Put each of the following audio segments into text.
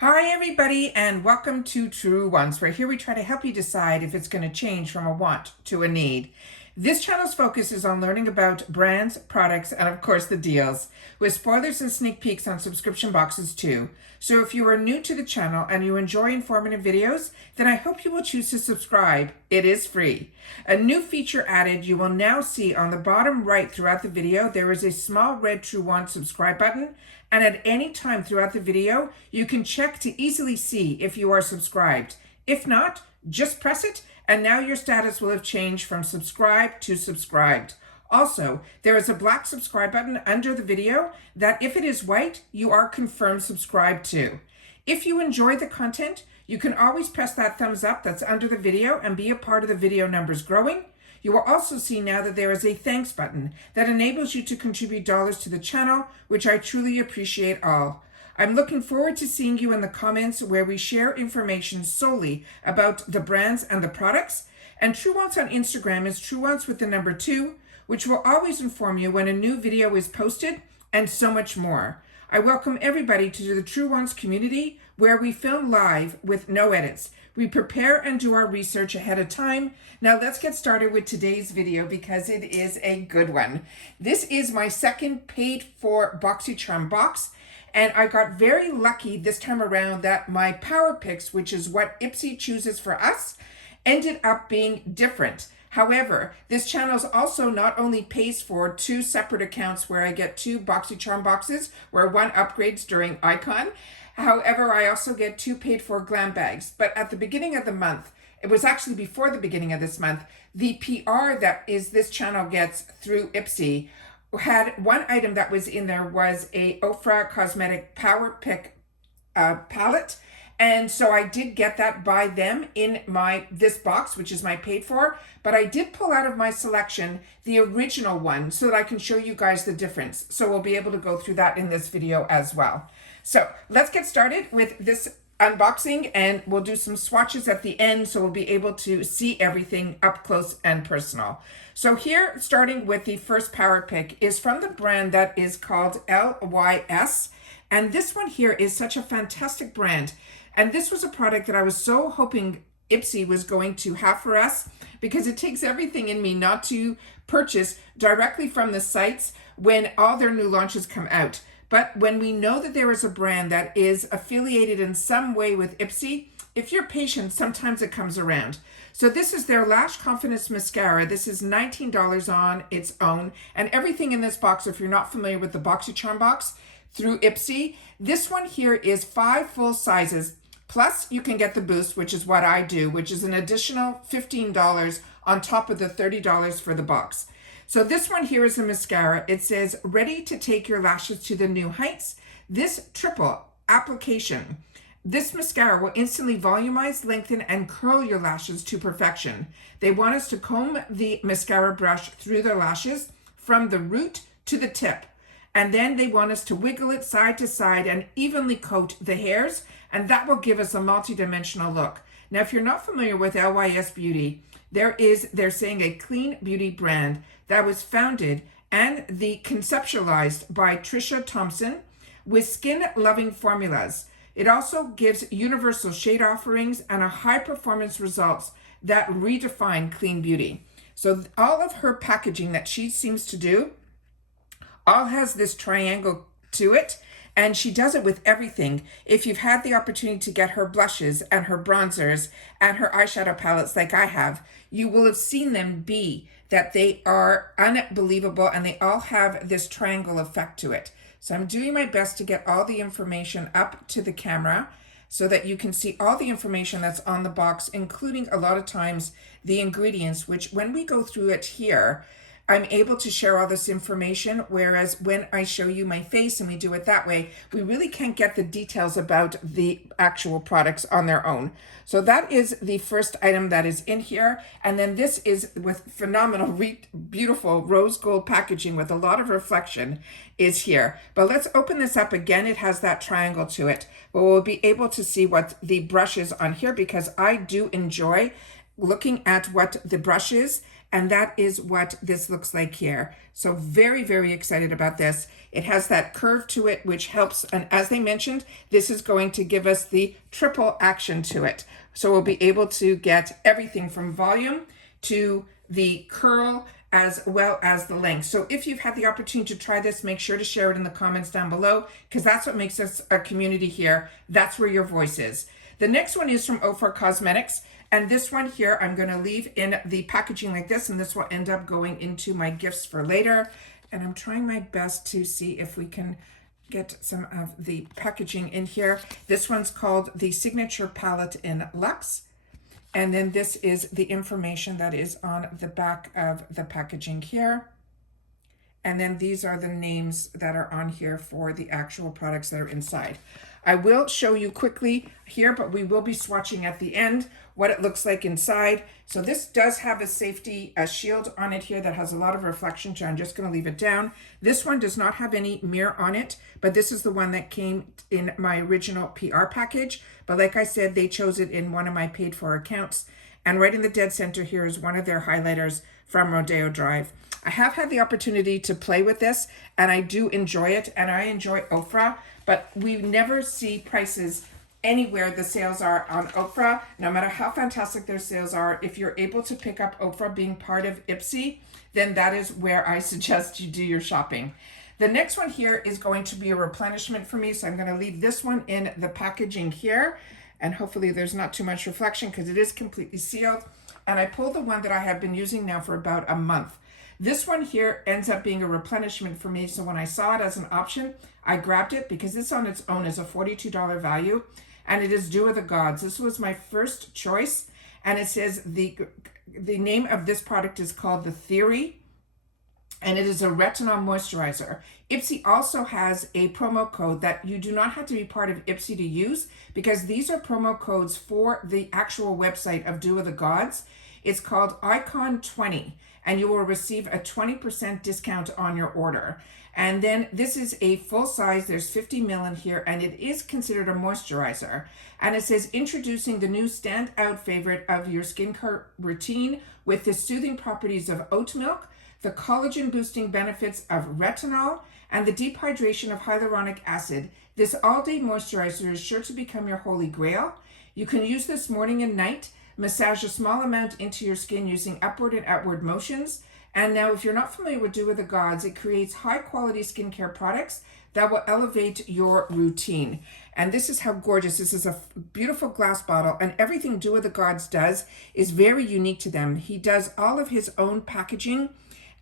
Hi everybody and welcome to Truewants, where here we try to help you decide if it's going to change from a want to a need. This channel's focus is on learning about brands, products, and of course the deals, with spoilers and sneak peeks on subscription boxes too. So if you are new to the channel and you enjoy informative videos, then I hope you will choose to subscribe. It is free. A new feature added, you will now see on the bottom right throughout the video, there is a small red Truewants subscribe button. And at any time throughout the video, you can check to easily see if you are subscribed. If not, just press it, and now your status will have changed from subscribed to subscribed. Also, there is a black subscribe button under the video that if it is white, you are confirmed subscribed to. If you enjoy the content, you can always press that thumbs up that's under the video and be a part of the video numbers growing. You will also see now that there is a thanks button that enables you to contribute dollars to the channel, which I truly appreciate all. I'm looking forward to seeing you in the comments where we share information solely about the brands and the products. And Truewants on Instagram is Truewants with the number 2, which will always inform you when a new video is posted and so much more. I welcome everybody to the Truewants community where we film live with no edits. We prepare and do our research ahead of time. Now let's get started with today's video because it is a good one. This is my second paid for Boxycharm box, and I got very lucky this time around that my power picks, which is what IPSY chooses for us, ended up being different. However, this channel also not only pays for 2 separate accounts where I get 2 Boxycharm boxes where one upgrades during Icon. However, I also get 2 paid for glam bags. But at the beginning of the month, it was actually before the beginning of this month, the PR that this channel gets through IPSY had one item that was in there was a Ofra cosmetic power pick palette. And so I did get that by them in this box, which is my paid for, but I did pull out of my selection the original one so that I can show you guys the difference. So we'll be able to go through that in this video as well. So let's get started with this unboxing, and we'll do some swatches at the end so we'll be able to see everything up close and personal. So here, starting with the first power pick, is from the brand that is called LYS. And this one here is such a fantastic brand. And this was a product that I was so hoping IPSY was going to have for us, because it takes everything in me not to purchase directly from the sites when all their new launches come out. But when we know that there is a brand that is affiliated in some way with IPSY, if you're patient, sometimes it comes around. So this is their Lash Confidence Mascara. This is $19 on its own. And everything in this box, if you're not familiar with the Boxycharm box through IPSY, this one here is 5 full sizes. Plus, you can get the boost, which is what I do, which is an additional $15 on top of the $30 for the box. So this one here is a mascara. It says, ready to take your lashes to the new heights. This triple application. This mascara will instantly volumize, lengthen, and curl your lashes to perfection. They want us to comb the mascara brush through their lashes from the root to the tip. And then they want us to wiggle it side to side and evenly coat the hairs, and that will give us a multi-dimensional look. Now, if you're not familiar with LYS Beauty, they're saying a clean beauty brand that was founded and conceptualized by Trisha Thompson with skin-loving formulas. It also gives universal shade offerings and a high-performance results that redefine clean beauty. So all of her packaging that she seems to do all has this triangle to it, and she does it with everything. If you've had the opportunity to get her blushes and her bronzers and her eyeshadow palettes like I have, you will have seen them that they are unbelievable, and they all have this triangle effect to it. So I'm doing my best to get all the information up to the camera so that you can see all the information that's on the box, including a lot of times the ingredients, which when we go through it here, I'm able to share all this information, whereas when I show you my face and we do it that way, we really can't get the details about the actual products on their own. So that is the first item that is in here. And then this is with phenomenal, beautiful rose gold packaging with a lot of reflection is here. But let's open this up again. It has that triangle to it. But we'll be able to see what the brush is on here, because I do enjoy looking at what the brush is And that is what this looks like here. So very, very excited about this. It has that curve to it, which helps. And as they mentioned, this is going to give us the triple action to it. So we'll be able to get everything from volume to the curl as well as the length. So if you've had the opportunity to try this, make sure to share it in the comments down below, because that's what makes us a community here. That's where your voice is. The next one is from Ofra Cosmetics. And this one here, I'm going to leave in the packaging like this, and this will end up going into my gifts for later. And I'm trying my best to see if we can get some of the packaging in here. This one's called the Signature Palette in Luxe. And then this is the information that is on the back of the packaging here. And then these are the names that are on here for the actual products that are inside. I will show you quickly here, but we will be swatching at the end what it looks like inside. So this does have a safety shield on it here that has a lot of reflection, so I'm just going to leave it down. This one does not have any mirror on it, but this is the one that came in my original PR package. But like I said, they chose it in one of my paid for accounts. And right in the dead center here is one of their highlighters from Rodeo Drive. I have had the opportunity to play with this, and I do enjoy it, and I enjoy Ofra, but we never see prices anywhere the sales are on Ofra. No matter how fantastic their sales are, if you're able to pick up Ofra being part of IPSY, then that is where I suggest you do your shopping. The next one here is going to be a replenishment for me, so I'm going to leave this one in the packaging here, and hopefully there's not too much reflection because it is completely sealed. And I pulled the one that I have been using now for about a month. This one here ends up being a replenishment for me, so when I saw it as an option, I grabbed it because this on its own is a $42 value, and it is Dew of the Gods. This was my first choice, and it says the name of this product is called The Theory, and it is a retinol moisturizer. IPSY also has a promo code that you do not have to be part of IPSY to use, because these are promo codes for the actual website of Dew of the Gods. It's called Icon 20, and you will receive a 20% discount on your order. And then this is a full size, there's 50 ml in here, and it is considered a moisturizer. And it says, introducing the new standout favorite of your skincare routine with the soothing properties of oat milk, the collagen boosting benefits of retinol, and the deep hydration of hyaluronic acid. This all-day moisturizer is sure to become your holy grail. You can use this morning and night. Massage a small amount into your skin using upward and outward motions. And now, if you're not familiar with Dew of the Gods, it creates high quality skincare products that will elevate your routine. And this is how gorgeous. This is a beautiful glass bottle, and everything Dew of the Gods does is very unique to them. He does all of his own packaging,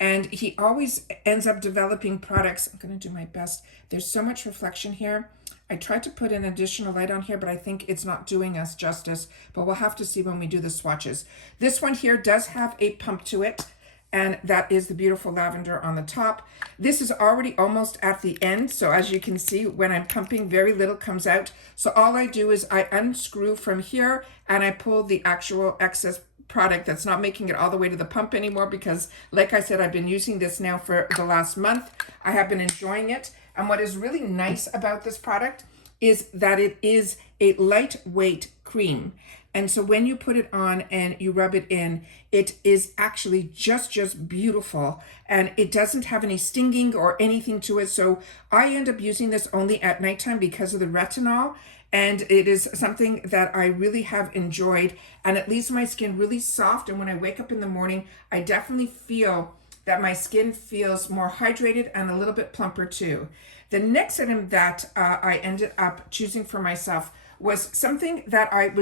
and he always ends up developing products. I'm going to do my best. There's so much reflection here. I tried to put an additional light on here, but I think it's not doing us justice, but we'll have to see when we do the swatches. This one here does have a pump to it, and that is the beautiful lavender on the top. This is already almost at the end, so as you can see, when I'm pumping, very little comes out. So all I do is I unscrew from here, and I pull the actual excess product that's not making it all the way to the pump anymore, because like I said, I've been using this now for the last month. I have been enjoying it. And what is really nice about this product is that it is a lightweight cream. And so when you put it on and you rub it in, it is actually just beautiful. And it doesn't have any stinging or anything to it. So I end up using this only at nighttime because of the retinol. And it is something that I really have enjoyed. And it leaves my skin really soft. And when I wake up in the morning, I definitely feel that my skin feels more hydrated and a little bit plumper too. The next item that I ended up choosing for myself was something that I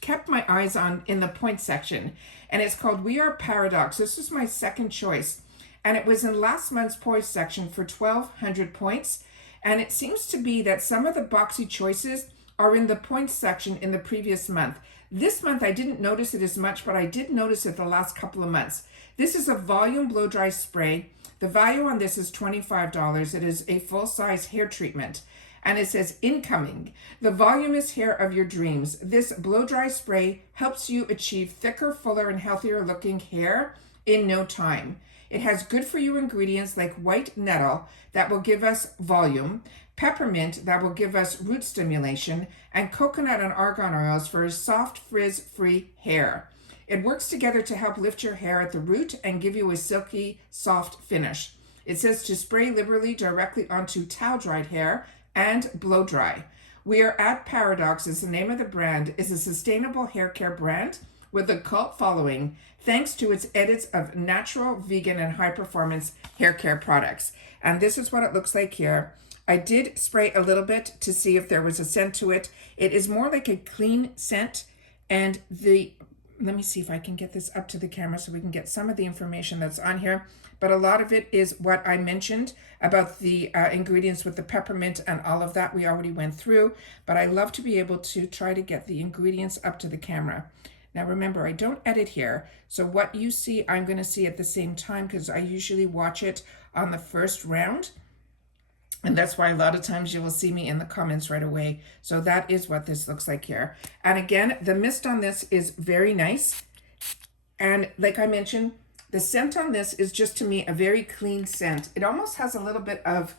kept my eyes on in the points section, and it's called Are Paradoxx. This was my second choice, and it was in last month's points section for 1,200 points, and it seems to be that some of the boxy choices are in the points section in the previous month. This month I didn't notice it as much, but I did notice it the last couple of months. This is a volume blow dry spray. The value on this is $25. It is a full-size hair treatment. And it says, incoming, the voluminous hair of your dreams. This blow dry spray helps you achieve thicker, fuller, and healthier looking hair in no time. It has good for you ingredients like white nettle that will give us volume, peppermint that will give us root stimulation, and coconut and argan oils for a soft, frizz-free hair. It works together to help lift your hair at the root and give you a silky, soft finish. It says to spray liberally directly onto towel-dried hair and blow dry. We Are at Paradoxx is the name of the brand, is a sustainable hair care brand with a cult following thanks to its edits of natural, vegan, and high-performance hair care products. And this is what it looks like here. I did spray a little bit to see if there was a scent to it. It is more like a clean scent, and let me see if I can get this up to the camera so we can get some of the information that's on here. But a lot of it is what I mentioned about the ingredients with the peppermint and all of that we already went through. But I love to be able to try to get the ingredients up to the camera. Now remember, I don't edit here. So what you see, I'm going to see at the same time because I usually watch it on the first round. And that's why a lot of times you will see me in the comments right away. So that is what this looks like here. And again, the mist on this is very nice. And like I mentioned, the scent on this is just to me a very clean scent. It almost has a little bit of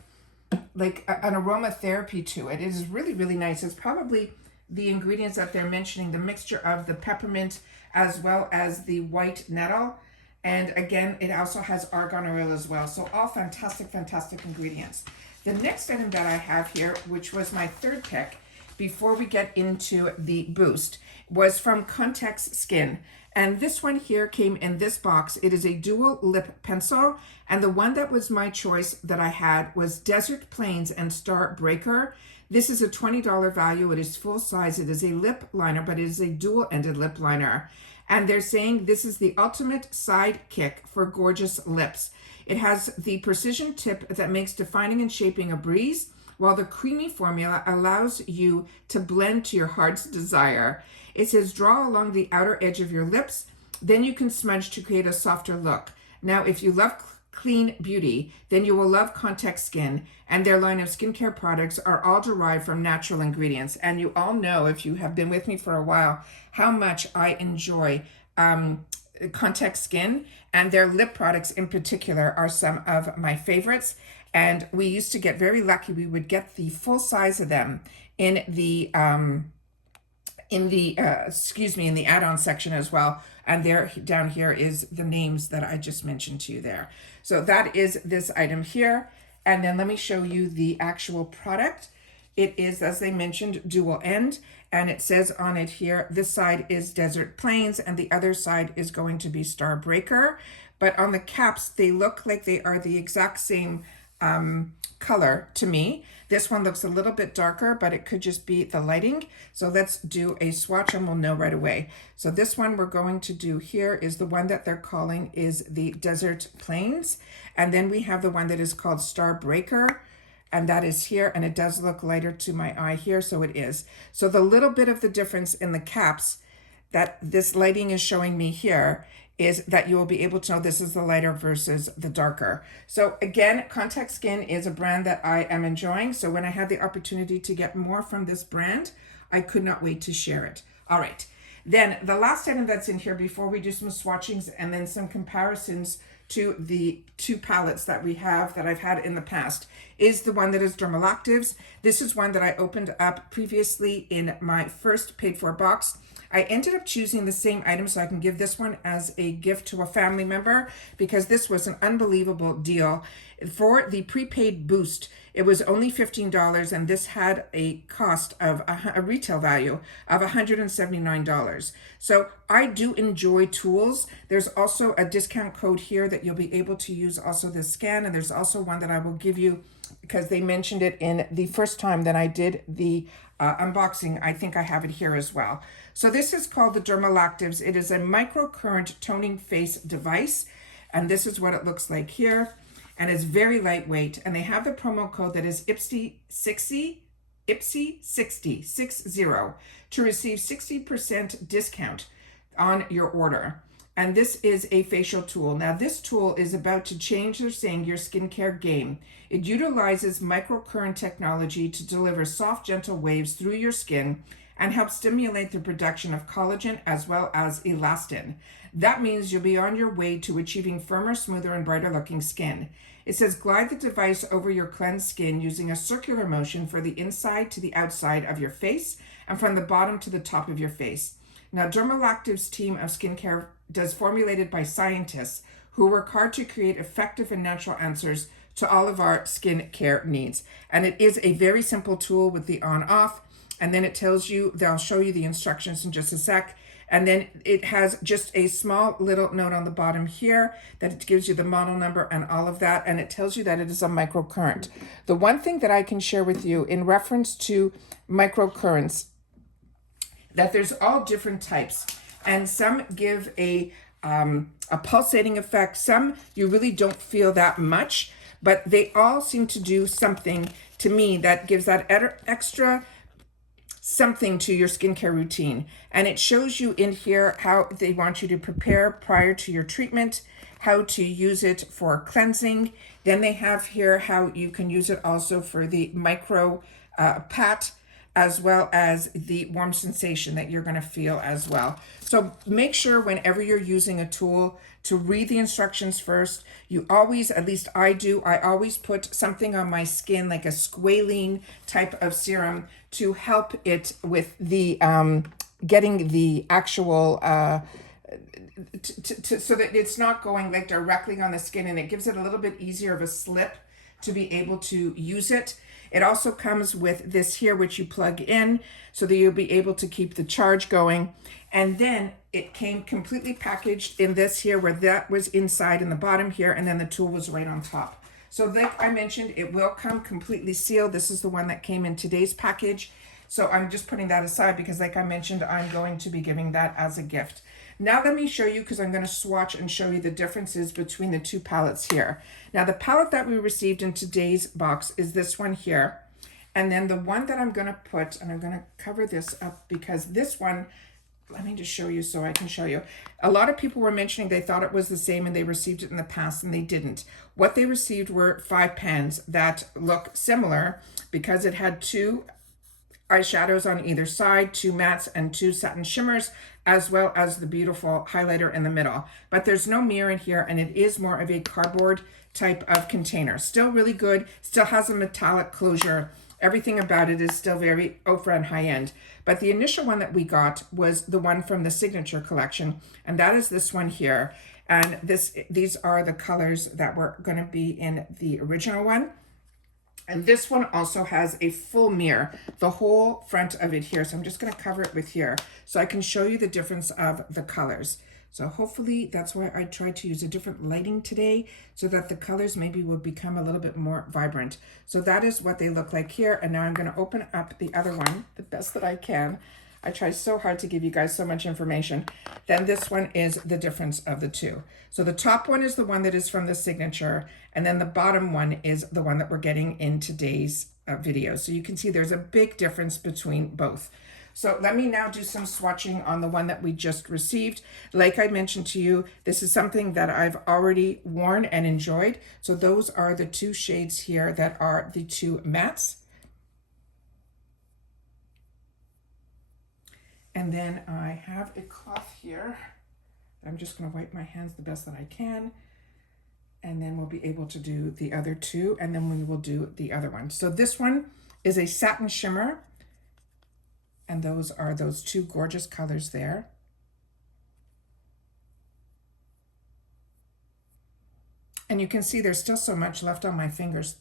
like an aromatherapy to it. It is really, really nice. It's probably the ingredients that they're mentioning, the mixture of the peppermint as well as the white nettle. And again, it also has argan oil as well. So all fantastic, fantastic ingredients. The next item that I have here, which was my third pick before we get into the boost, was from Kontnt Skin. And this one here came in this box. It is a dual lip pencil. And the one that was my choice that I had was Desert Plains and Star Breaker. This is a $20 value. It is full size. It is a lip liner, but it is a dual-ended lip liner. And they're saying this is the ultimate sidekick for gorgeous lips. It has the precision tip that makes defining and shaping a breeze, while the creamy formula allows you to blend to your heart's desire. It says draw along the outer edge of your lips, then you can smudge to create a softer look. Now, if you love clean beauty, then you will love Kontnt Skin, and their line of skincare products are all derived from natural ingredients. And you all know, if you have been with me for a while, how much I enjoy Kontnt Skin, and their lip products in particular are some of my favorites. And we used to get very lucky. We would get the full size of them in the add-on section as well. And there down here is the names that I just mentioned to you there. So that is this item here. And then let me show you the actual product. It is, as they mentioned, dual end. And it says on it here, this side is Desert Plains and the other side is going to be Star Breaker. But on the caps, they look like they are the exact same color to me. This one looks a little bit darker, but it could just be the lighting. So let's do a swatch and we'll know right away. So this one we're going to do here is the one that they're calling is the Desert Plains. And then we have the one that is called Star Breaker. And that is here, and it does look lighter to my eye here, so it is. So the little bit of the difference in the caps that this lighting is showing me here is that you will be able to know this is the lighter versus the darker. So again, Kontnt Skin is a brand that I am enjoying. So when I had the opportunity to get more from this brand, I could not wait to share it. All right, then the last item that's in here before we do some swatchings and then some comparisons to the two palettes that we have that I've had in the past is the one that is Dermalactives. This is one that I opened up previously in my first paid for box. I ended up choosing the same item so I can give this one as a gift to a family member because this was an unbelievable deal. For the prepaid boost, it was only $15 and this had a cost of a retail value of $179. So I do enjoy tools. There's also a discount code here that you'll be able to use also this scan, and there's also one that I will give you because they mentioned it in the first time that I did the unboxing. I think I have it here as well. So this is called the Dermalactives. It is a microcurrent toning face device, and this is what it looks like here. And it's very lightweight. And they have the promo code that is IPSY60 to receive 60% discount on your order. And this is a facial tool. Now this tool is about to change, they're saying, your skincare game. It utilizes microcurrent technology to deliver soft, gentle waves through your skin and help stimulate the production of collagen as well as elastin. That means you'll be on your way to achieving firmer, smoother, and brighter looking skin. It says glide the device over your cleansed skin using a circular motion for the inside to the outside of your face and from the bottom to the top of your face. Now, Dermalactives' team of skincare does formulated by scientists who work hard to create effective and natural answers to all of our skincare needs. And it is a very simple tool with the on-off. And then it tells you, they'll show you the instructions in just a sec. And then it has just a small little note on the bottom here that it gives you the model number and all of that. And it tells you that it is a microcurrent. The one thing that I can share with you in reference to microcurrents, that there's all different types. And some give a pulsating effect. Some you really don't feel that much, but they all seem to do something to me that gives that extra something to your skincare routine. And it shows you in here how they want you to prepare prior to your treatment, how to use it for cleansing. Then they have here how you can use it also for the micro pat, as well as the warm sensation that you're going to feel as well. So make sure whenever you're using a tool to read the instructions first. You always, at least I do, I always put something on my skin like a squalene type of serum to help it with the getting the actual so that it's not going like directly on the skin, and it gives it a little bit easier of a slip to be able to use it. It also comes with this here, which you plug in so that you'll be able to keep the charge going. And then it came completely packaged in this here, where that was inside in the bottom here, and then the tool was right on top. So like I mentioned, it will come completely sealed. This is the one that came in today's package. So I'm just putting that aside because like I mentioned, I'm going to be giving that as a gift. Now let me show you, because I'm going to swatch and show you the differences between the two palettes here. Now the palette that we received in today's box is this one here. And then the one that I'm going to put, and I'm going to cover this up because this one, let me just show you so I can show you. A lot of people were mentioning they thought it was the same and they received it in the past, and they didn't. What they received were 5 pans that look similar because it had 2 eyeshadows on either side, 2 mattes and 2 satin shimmers, as well as the beautiful highlighter in the middle. But there's no mirror in here, and it is more of a cardboard type of container. Still really good, still has a metallic closure. Everything about it is still very Ofra and high-end. But the initial one that we got was the one from the Signature collection, and that is this one here. And these are the colors that were going to be in the original one. And this one also has a full mirror, the whole front of it here. So I'm just going to cover it with here so I can show you the difference of the colors. So hopefully that's why I tried to use a different lighting today so that the colors maybe will become a little bit more vibrant. So that is what they look like here. And now I'm going to open up the other one the best that I can. I try so hard to give you guys so much information. Then this one is the difference of the two. So the top one is the one that is from the Signature, and then the bottom one is the one that we're getting in today's video. So you can see there's a big difference between both. So let me now do some swatching on the one that we just received. Like I mentioned to you, this is something that I've already worn and enjoyed. So those are the 2 shades here that are the 2 mattes. And then I have a cloth here. I'm just going to wipe my hands the best that I can. And then we'll be able to do the other 2. And then we will do the other one. So this one is a satin shimmer. And those are those 2 gorgeous colors there. And you can see there's still so much left on my fingers.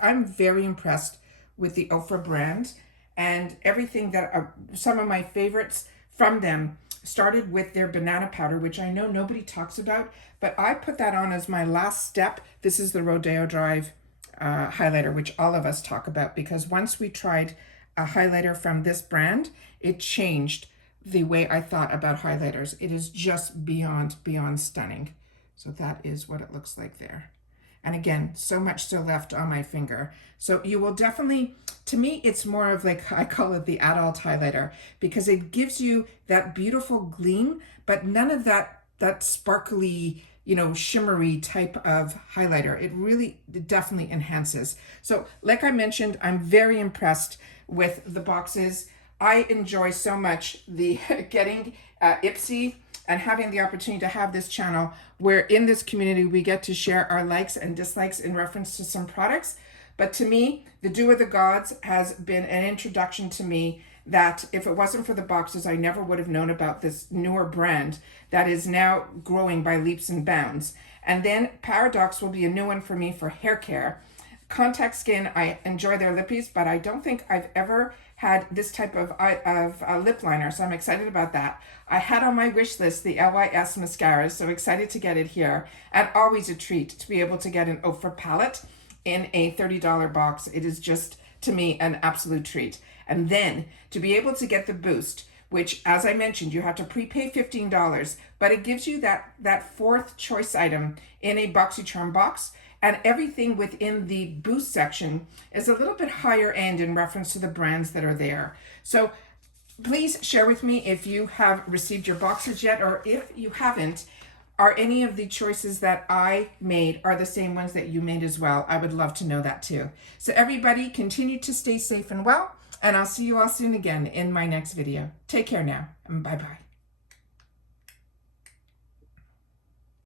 I'm very impressed with the Ofra brand. And everything that some of my favorites from them started with their banana powder, which I know nobody talks about, but I put that on as my last step. This is the Rodeo Drive highlighter, which all of us talk about, because once we tried a highlighter from this brand, it changed the way I thought about highlighters. It is just beyond stunning. So that is what it looks like there. And again, so much still left on my finger. So you will definitely, to me, it's more of like, I call it the adult highlighter, because it gives you that beautiful gleam, but none of that sparkly, you know, shimmery type of highlighter. It definitely enhances. So like I mentioned, I'm very impressed with the boxes. I enjoy so much the getting IPSY and having the opportunity to have this channel where in this community we get to share our likes and dislikes in reference to some products. But to me, the Dew of the Gods has been an introduction to me that if it wasn't for the boxes, I never would have known about this newer brand that is now growing by leaps and bounds. And then Paradoxx will be a new one for me for hair care. Contact Skin, I enjoy their lippies, but I don't think I've ever had this type of lip liner, so I'm excited about that. I had on my wish list the LYS mascara, so excited to get it here. And always a treat to be able to get an Ofra palette in a $30 box. It is just, to me, an absolute treat. And then to be able to get the boost, which, as I mentioned, you have to prepay $15, but it gives you that fourth choice item in a Boxycharm box. And everything within the boost section is a little bit higher end in reference to the brands that are there. So please share with me if you have received your boxes yet, or if you haven't, are any of the choices that I made are the same ones that you made as well? I would love to know that too. So everybody, continue to stay safe and well, and I'll see you all soon again in my next video. Take care now, and bye-bye.